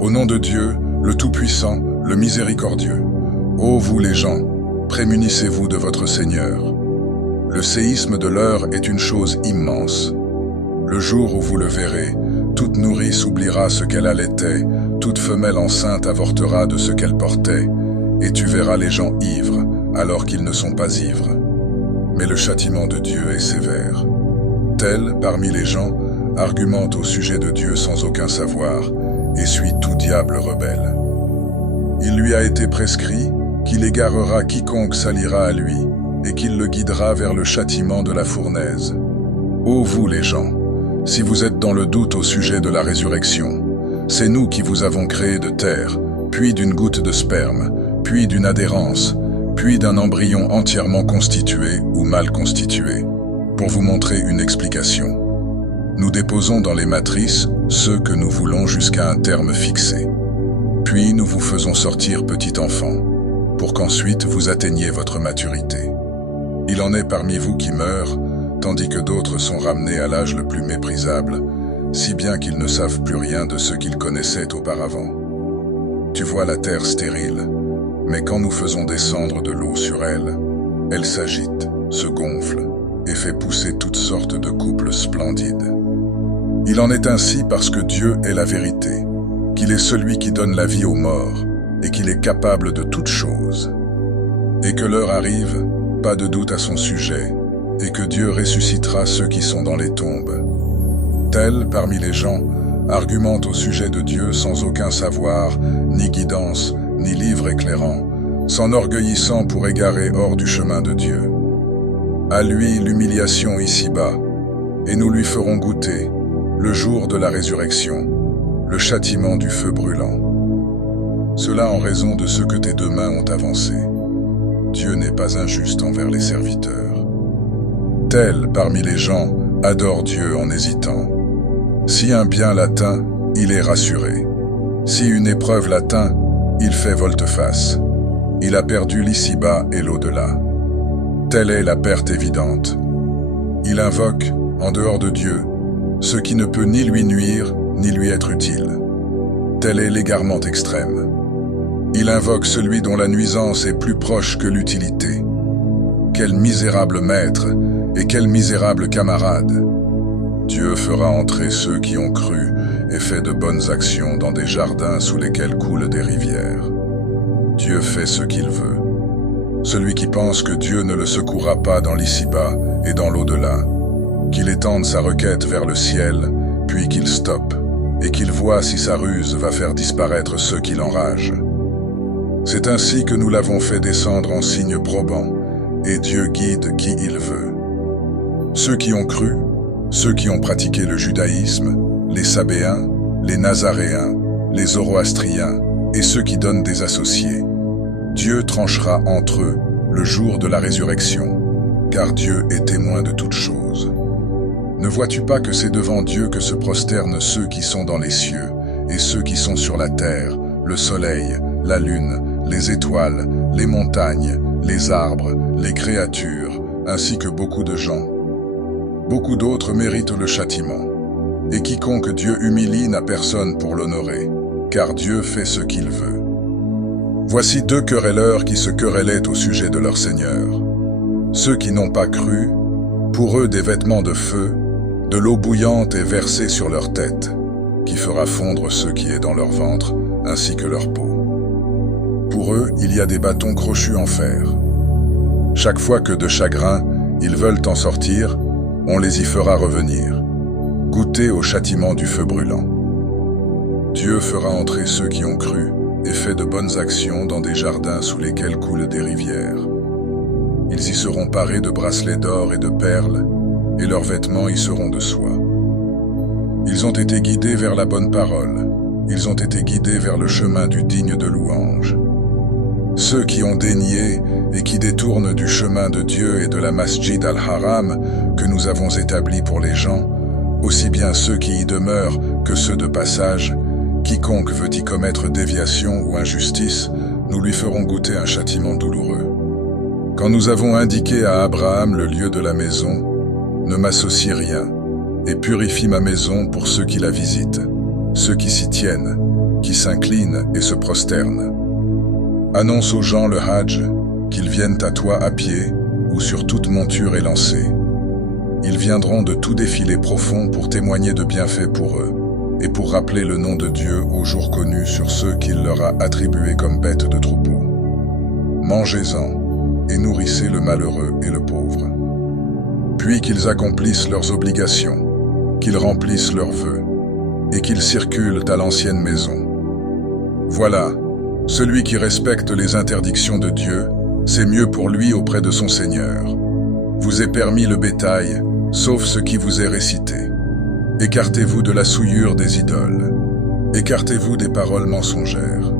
Au nom de Dieu, le Tout-Puissant, le Miséricordieux. Ô vous les gens, prémunissez-vous de votre Seigneur. Le séisme de l'heure est une chose immense. Le jour où vous le verrez, toute nourrice oubliera ce qu'elle allaitait, toute femelle enceinte avortera de ce qu'elle portait, et tu verras les gens ivres, alors qu'ils ne sont pas ivres. Mais le châtiment de Dieu est sévère. Tel, parmi les gens, argumente au sujet de Dieu sans aucun savoir, et suit tout diable rebelle. Il lui a été prescrit qu'il égarera quiconque s'alliera à lui, et qu'il le guidera vers le châtiment de la fournaise. Ô vous les gens, si vous êtes dans le doute au sujet de la résurrection, c'est nous qui vous avons créé de terre, puis d'une goutte de sperme, puis d'une adhérence, puis d'un embryon entièrement constitué ou mal constitué, pour vous montrer une explication. Nous déposons dans les matrices ceux que nous voulons jusqu'à un terme fixé. Puis nous vous faisons sortir petit enfant, pour qu'ensuite vous atteigniez votre maturité. Il en est parmi vous qui meurent, tandis que d'autres sont ramenés à l'âge le plus méprisable, si bien qu'ils ne savent plus rien de ce qu'ils connaissaient auparavant. Tu vois la terre stérile, mais quand nous faisons descendre de l'eau sur elle, elle s'agite, se gonfle et fait pousser toutes sortes de couples splendides. Il en est ainsi parce que Dieu est la vérité, qu'il est celui qui donne la vie aux morts et qu'il est capable de toutes choses. Et que l'heure arrive, pas de doute à son sujet, et que Dieu ressuscitera ceux qui sont dans les tombes. Tel, parmi les gens, argumente au sujet de Dieu sans aucun savoir, ni guidance, ni livre éclairant, s'enorgueillissant pour égarer hors du chemin de Dieu. À lui l'humiliation ici-bas, et nous lui ferons goûter, le jour de la résurrection, le châtiment du feu brûlant. Cela en raison de ce que tes deux mains ont avancé. Dieu n'est pas injuste envers les serviteurs. Tel, parmi les gens, adore Dieu en hésitant. Si un bien l'atteint, il est rassuré. Si une épreuve l'atteint, il fait volte-face. Il a perdu l'ici-bas et l'au-delà. Telle est la perte évidente. Il invoque, en dehors de Dieu, ce qui ne peut ni lui nuire, ni lui être utile. Tel est l'égarement extrême. Il invoque celui dont la nuisance est plus proche que l'utilité. Quel misérable maître et quel misérable camarade! Dieu fera entrer ceux qui ont cru et fait de bonnes actions dans des jardins sous lesquels coulent des rivières. Dieu fait ce qu'il veut. Celui qui pense que Dieu ne le secourra pas dans l'ici-bas et dans l'au-delà, qu'il étende sa requête vers le ciel, puis qu'il stoppe, et qu'il voit si sa ruse va faire disparaître ceux qui l'enragent. C'est ainsi que nous l'avons fait descendre en signe probant, et Dieu guide qui il veut. Ceux qui ont cru, ceux qui ont pratiqué le judaïsme, les sabéens, les nazaréens, les zoroastriens, et ceux qui donnent des associés, Dieu tranchera entre eux le jour de la résurrection, car Dieu est témoin de toutes choses. Ne vois-tu pas que c'est devant Dieu que se prosternent ceux qui sont dans les cieux, et ceux qui sont sur la terre, le soleil, la lune, les étoiles, les montagnes, les arbres, les créatures, ainsi que beaucoup de gens. Beaucoup d'autres méritent le châtiment. Et quiconque Dieu humilie n'a personne pour l'honorer, car Dieu fait ce qu'il veut. Voici deux querelleurs qui se querellaient au sujet de leur Seigneur. Ceux qui n'ont pas cru, pour eux des vêtements de feu, de l'eau bouillante est versée sur leur tête, qui fera fondre ce qui est dans leur ventre, ainsi que leur peau. Pour eux, il y a des bâtons crochus en fer. Chaque fois que de chagrin, ils veulent en sortir, on les y fera revenir. Goûtez au châtiment du feu brûlant. Dieu fera entrer ceux qui ont cru et fait de bonnes actions dans des jardins sous lesquels coulent des rivières. Ils y seront parés de bracelets d'or et de perles, et leurs vêtements y seront de soie. Ils ont été guidés vers la bonne parole, ils ont été guidés vers le chemin du digne de louange. Ceux qui ont dénié et qui détournent du chemin de Dieu et de la Masjid al-Haram que nous avons établi pour les gens, aussi bien ceux qui y demeurent que ceux de passage, quiconque veut y commettre déviation ou injustice, nous lui ferons goûter un châtiment douloureux. Quand nous avons indiqué à Abraham le lieu de la maison, ne m'associe rien, et purifie ma maison pour ceux qui la visitent, ceux qui s'y tiennent, qui s'inclinent et se prosternent. Annonce aux gens le Hajj, qu'ils viennent à toi à pied ou sur toute monture élancée. Ils viendront de tout défilé profond pour témoigner de bienfaits pour eux et pour rappeler le nom de Dieu au jour connu sur ceux qu'il leur a attribués comme bêtes de troupeau. Mangez-en et nourrissez le malheureux et le pauvre. Puis qu'ils accomplissent leurs obligations, qu'ils remplissent leurs vœux et qu'ils circulent à l'ancienne maison. Voilà, celui qui respecte les interdictions de Dieu, c'est mieux pour lui auprès de son Seigneur. Vous est permis le bétail, sauf ce qui vous est récité. Écartez-vous de la souillure des idoles. Écartez-vous des paroles mensongères.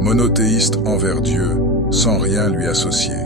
Monothéiste envers Dieu, sans rien lui associer.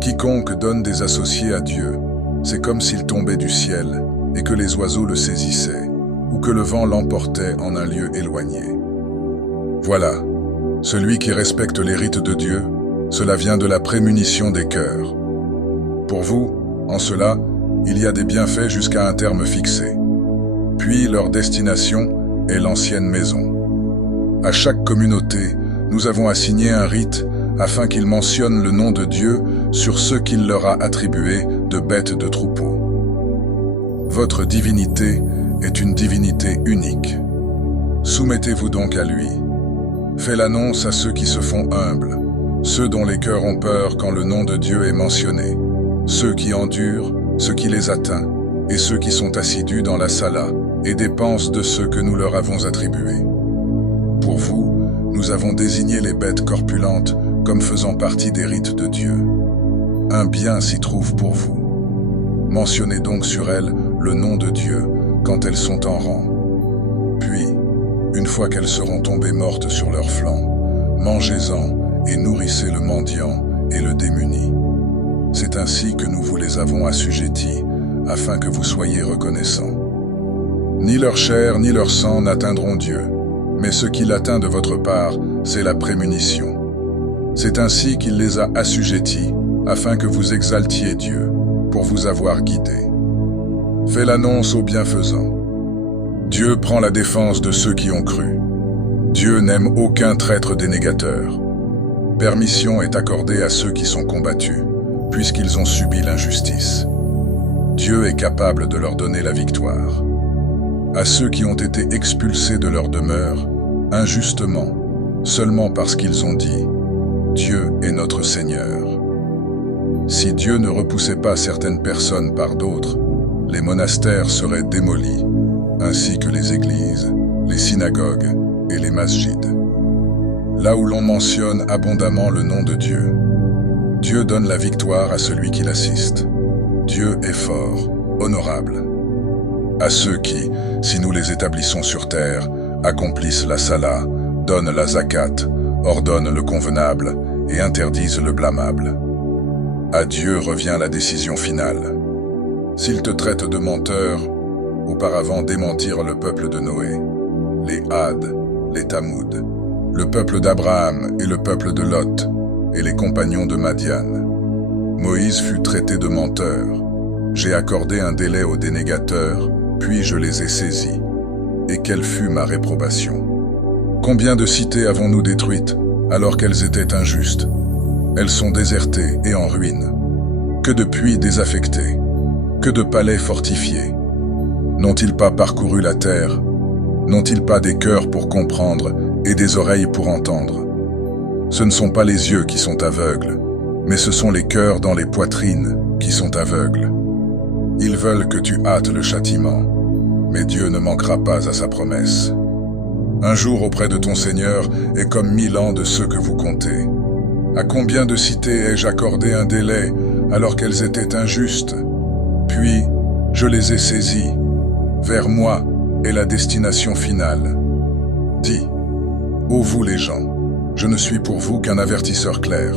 Quiconque donne des associés à Dieu, c'est comme s'il tombait du ciel et que les oiseaux le saisissaient, ou que le vent l'emportait en un lieu éloigné. Voilà, celui qui respecte les rites de Dieu, cela vient de la prémunition des cœurs. Pour vous, en cela, il y a des bienfaits jusqu'à un terme fixé. Puis leur destination est l'ancienne maison. À chaque communauté, nous avons assigné un rite afin qu'ils mentionnent le nom de Dieu sur ceux qu'il leur a attribués de bêtes de troupeau. Votre divinité est une divinité unique. Soumettez-vous donc à lui. Faites l'annonce à ceux qui se font humbles, ceux dont les cœurs ont peur quand le nom de Dieu est mentionné, ceux qui endurent ce qui les atteint, et ceux qui sont assidus dans la sala et dépensent de ce que nous leur avons attribué. Pour vous, nous avons désigné les bêtes corpulentes comme faisant partie des rites de Dieu. Un bien s'y trouve pour vous. Mentionnez donc sur elles le nom de Dieu quand elles sont en rang. Puis, une fois qu'elles seront tombées mortes sur leurs flancs, mangez-en et nourrissez le mendiant et le démuni. C'est ainsi que nous vous les avons assujettis, afin que vous soyez reconnaissants. Ni leur chair ni leur sang n'atteindront Dieu, mais ce qui l'atteint de votre part, c'est la prémunition. C'est ainsi qu'il les a assujettis, afin que vous exaltiez Dieu, pour vous avoir guidé. Faites l'annonce aux bienfaisants. Dieu prend la défense de ceux qui ont cru. Dieu n'aime aucun traître dénégateur. Permission est accordée à ceux qui sont combattus, puisqu'ils ont subi l'injustice. Dieu est capable de leur donner la victoire. À ceux qui ont été expulsés de leur demeure, injustement, seulement parce qu'ils ont dit « Dieu est notre Seigneur ». Si Dieu ne repoussait pas certaines personnes par d'autres, les monastères seraient démolis, ainsi que les églises, les synagogues et les masjids. Là où l'on mentionne abondamment le nom de Dieu, Dieu donne la victoire à celui qui l'assiste. Dieu est fort, honorable. À ceux qui, si nous les établissons sur terre, accomplissent la sala, donnent la zakat, ordonnent le convenable et interdisent le blâmable. À Dieu revient la décision finale. S'il te traite de menteur, auparavant démentirent le peuple de Noé, les Had, les Tamoud, le peuple d'Abraham et le peuple de Lot, et les compagnons de Madian. Moïse fut traité de menteur. J'ai accordé un délai aux dénégateurs, puis je les ai saisis. Et quelle fut ma réprobation? Combien de cités avons-nous détruites, alors qu'elles étaient injustes? Elles sont désertées et en ruine. Que de puits désaffectés, que de palais fortifiés. N'ont-ils pas parcouru la terre? N'ont-ils pas des cœurs pour comprendre et des oreilles pour entendre? Ce ne sont pas les yeux qui sont aveugles, mais ce sont les cœurs dans les poitrines qui sont aveugles. Ils veulent que tu hâtes le châtiment, mais Dieu ne manquera pas à sa promesse. Un jour auprès de ton Seigneur est comme 1000 ans de ceux que vous comptez. À combien de cités ai-je accordé un délai alors qu'elles étaient injustes? Puis, je les ai saisies. Vers moi est la destination finale. Dis, ô vous les gens, je ne suis pour vous qu'un avertisseur clair.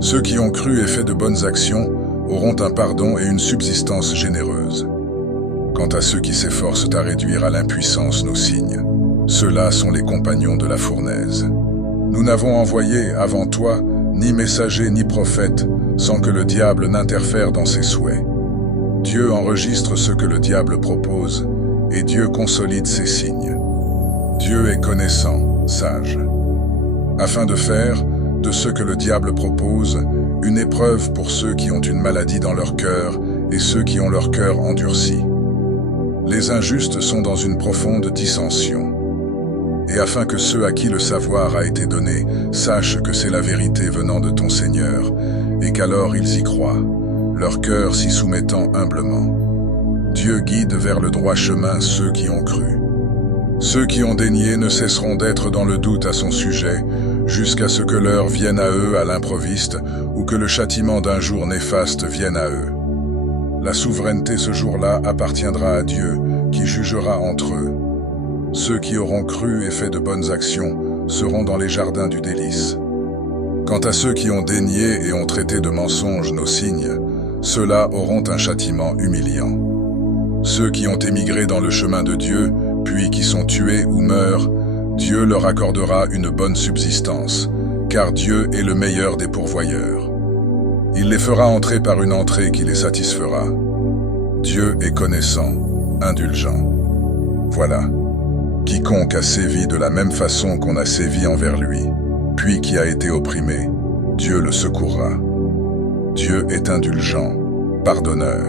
Ceux qui ont cru et fait de bonnes actions auront un pardon et une subsistance généreuse. Quant à ceux qui s'efforcent à réduire à l'impuissance nos signes, ceux-là sont les compagnons de la fournaise. Nous n'avons envoyé, avant toi, ni messager ni prophète, sans que le diable n'interfère dans ses souhaits. Dieu enregistre ce que le diable propose, et Dieu consolide ses signes. Dieu est connaissant, sage. Afin de faire, de ce que le diable propose, une épreuve pour ceux qui ont une maladie dans leur cœur et ceux qui ont leur cœur endurci. Les injustes sont dans une profonde dissension. Et afin que ceux à qui le savoir a été donné sachent que c'est la vérité venant de ton Seigneur, et qu'alors ils y croient, leur cœur s'y soumettant humblement. Dieu guide vers le droit chemin ceux qui ont cru. Ceux qui ont dénié ne cesseront d'être dans le doute à son sujet, jusqu'à ce que l'heure vienne à eux à l'improviste, ou que le châtiment d'un jour néfaste vienne à eux. La souveraineté ce jour-là appartiendra à Dieu, qui jugera entre eux. Ceux qui auront cru et fait de bonnes actions seront dans les jardins du délice. Quant à ceux qui ont dénié et ont traité de mensonges nos signes, ceux-là auront un châtiment humiliant. Ceux qui ont émigré dans le chemin de Dieu, puis qui sont tués ou meurent, Dieu leur accordera une bonne subsistance, car Dieu est le meilleur des pourvoyeurs. Il les fera entrer par une entrée qui les satisfera. Dieu est connaissant, indulgent. Voilà. Quiconque a sévi de la même façon qu'on a sévi envers lui, puis qui a été opprimé, Dieu le secourra. Dieu est indulgent, pardonneur.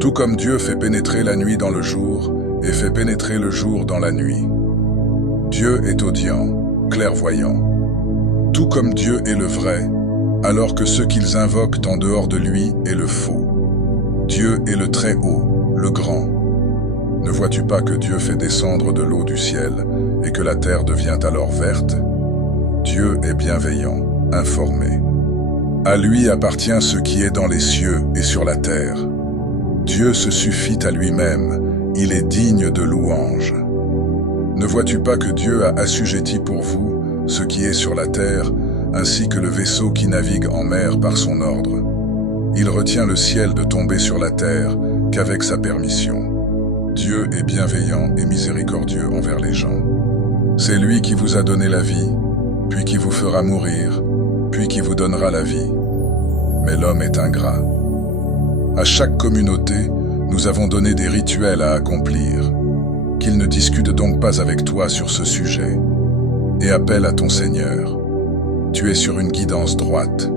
Tout comme Dieu fait pénétrer la nuit dans le jour et fait pénétrer le jour dans la nuit. Dieu est audient, clairvoyant. Tout comme Dieu est le vrai, alors que ceux qu'ils invoquent en dehors de lui est le faux. Dieu est le très haut, le grand. Ne vois-tu pas que Dieu fait descendre de l'eau du ciel et que la terre devient alors verte? Dieu est bienveillant, informé. À lui appartient ce qui est dans les cieux et sur la terre. Dieu se suffit à lui-même, il est digne de louange. Ne vois-tu pas que Dieu a assujetti pour vous ce qui est sur la terre, ainsi que le vaisseau qui navigue en mer par son ordre? Il retient le ciel de tomber sur la terre qu'avec sa permission. Dieu est bienveillant et miséricordieux envers les gens. C'est lui qui vous a donné la vie, puis qui vous fera mourir, puis qui vous donnera la vie. Mais l'homme est ingrat. À chaque communauté, nous avons donné des rituels à accomplir. Qu'ils ne discutent donc pas avec toi sur ce sujet. Et appelle à ton Seigneur. Tu es sur une guidance droite.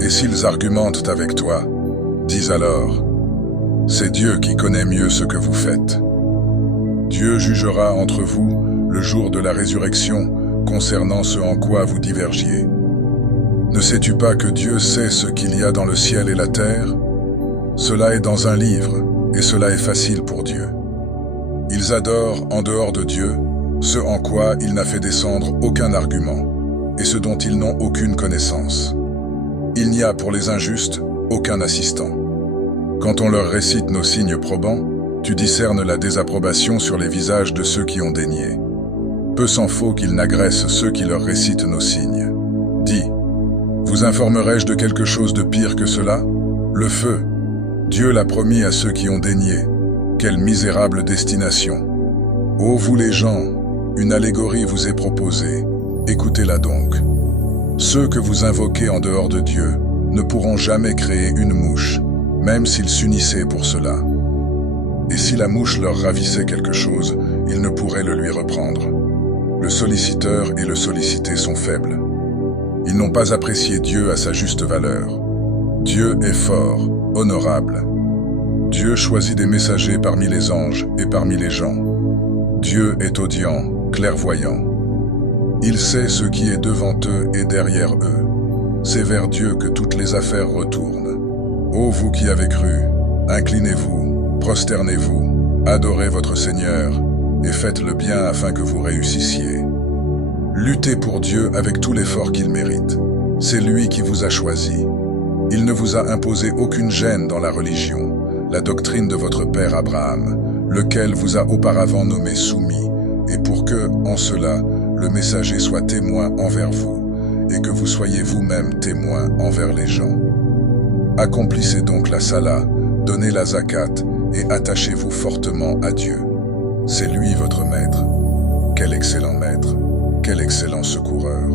Et s'ils argumentent avec toi, dis alors, c'est Dieu qui connaît mieux ce que vous faites. Dieu jugera entre vous le jour de la résurrection concernant ce en quoi vous divergiez. Ne sais-tu pas que Dieu sait ce qu'il y a dans le ciel et la terre? Cela est dans un livre, et cela est facile pour Dieu. Ils adorent, en dehors de Dieu, ce en quoi il n'a fait descendre aucun argument, et ce dont ils n'ont aucune connaissance. Il n'y a pour les injustes aucun assistant. Quand on leur récite nos signes probants, tu discernes la désapprobation sur les visages de ceux qui ont dénié. Peu s'en faut qu'ils n'agressent ceux qui leur récitent nos signes. Dis, vous informerai-je de quelque chose de pire que cela? Le feu. Dieu l'a promis à ceux qui ont dénié. Quelle misérable destination! Ô vous les gens, une allégorie vous est proposée. Écoutez-la donc. Ceux que vous invoquez en dehors de Dieu ne pourront jamais créer une mouche, même s'ils s'unissaient pour cela. Et si la mouche leur ravissait quelque chose, ils ne pourraient le lui reprendre. Le solliciteur et le sollicité sont faibles. Ils n'ont pas apprécié Dieu à sa juste valeur. Dieu est fort, honorable. Dieu choisit des messagers parmi les anges et parmi les gens. Dieu est audient, clairvoyant. Il sait ce qui est devant eux et derrière eux. C'est vers Dieu que toutes les affaires retournent. Ô vous qui avez cru, inclinez-vous, prosternez-vous, adorez votre Seigneur et faites le bien afin que vous réussissiez. Luttez pour Dieu avec tout l'effort qu'il mérite. C'est lui qui vous a choisi. Il ne vous a imposé aucune gêne dans la religion, la doctrine de votre père Abraham, lequel vous a auparavant nommé soumis, et pour que, en cela, le messager soit témoin envers vous, et que vous soyez vous-même témoin envers les gens. Accomplissez donc la sala, donnez la zakat, et attachez-vous fortement à Dieu. C'est lui votre maître. Quel excellent maître, quel excellent secoureur.